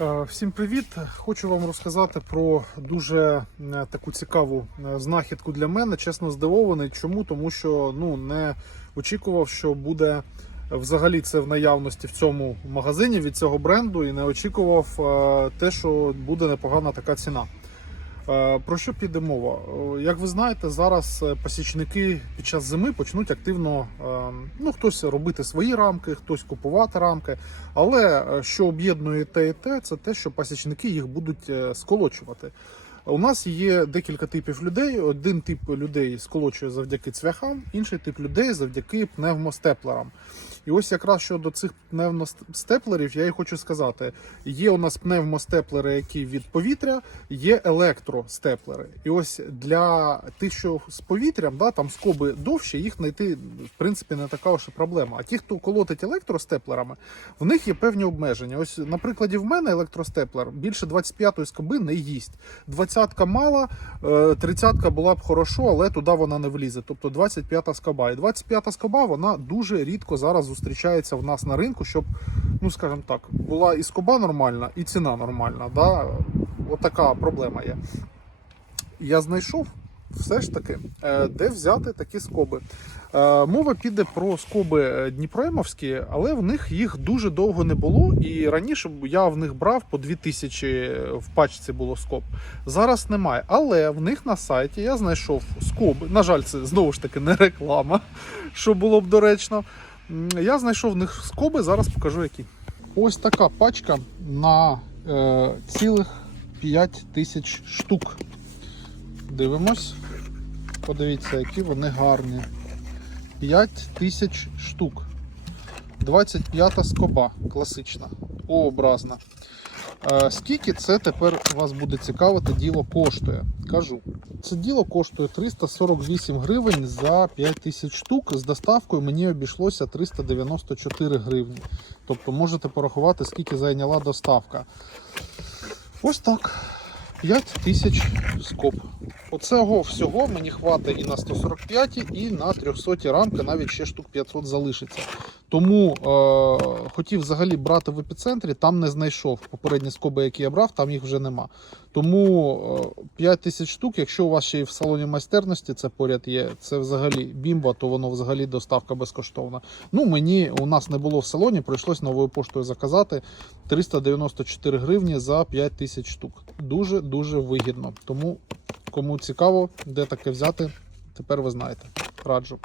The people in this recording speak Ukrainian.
Е, Всім привіт! Хочу вам розказати про дуже е, таку цікаву е, знахідку для мене. Чесно здивований. Чому? Тому що ну не очікував, що буде взагалі це в наявності в цьому магазині від цього бренду, і не очікував те, що буде непогана така ціна. Е, Про що піде мова? Е, Як ви знаєте, зараз е, пасічники під час зими почнуть активно ну, хтось робити свої рамки, хтось купувати рамки. Але що об'єднує те і те, це те, що пасічники їх будуть сколочувати. У нас є декілька типів людей. Один тип людей сколочує завдяки цвяхам, інший тип людей завдяки пневмостеплерам. І ось якраз щодо цих пневмостеплерів я і хочу сказати: є у нас пневмостеплери, які від повітря, є електростеплери. І ось для тих, що з повітрям, да, там скоби довші, їх знайти в принципі не така вже проблема. А ті, хто колотить електростеплерами, в них є певні обмеження. Ось, на прикладі, в мене електростеплер більше 25-ї скоби не їсть. 20-ка мала, 30-ка була б хорошо, але туди вона не влізе. Тобто 25-та скоба. І 25-та скоба вона дуже рідко зараз зустрічається в нас на ринку, щоб, ну скажімо так, була і скоба нормальна, і ціна нормальна. Да? Отака проблема є. Я знайшов все ж таки, е, де взяти такі скоби. Е, Мова піде про скоби е, Дніпроємовські, але в них їх дуже довго не було. І раніше я в них брав по 2000 в пачці було скоб. Зараз немає. Але в них на сайті я знайшов скоби. На жаль, це знову ж таки не реклама, що було б доречно. Я знайшов в них скоби, зараз покажу які. Ось така пачка на е, цілих 5 тисяч штук. Дивимось. Подивіться, які вони гарні. 5 тисяч штук. 25 скоба класична, О-образна. Скільки це тепер вас буде цікавити, діло коштує? Кажу. Це діло коштує 348 гривень за 5 тисяч штук. З доставкою мені обійшлося 394 гривні. Тобто можете порахувати, скільки зайняла доставка. Ось так. 5 тисяч скоб. Оцього всього мені хватить і на 145, і на 300 рамки, навіть ще штук 500 залишиться. Тому е, хотів взагалі брати в епіцентрі, там не знайшов. Попередні скоби, які я брав, там їх вже нема. Тому е, 5 тисяч штук, якщо у вас ще і в салоні майстерності це поряд є, це взагалі бімба, то воно взагалі доставка безкоштовна. Ну, мені у нас не було в салоні, прийшлось новою поштою заказати 394 гривні за 5 тисяч штук. Дуже дуже вигідно. Тому кому цікаво, де таке взяти, тепер ви знаєте. Раджу.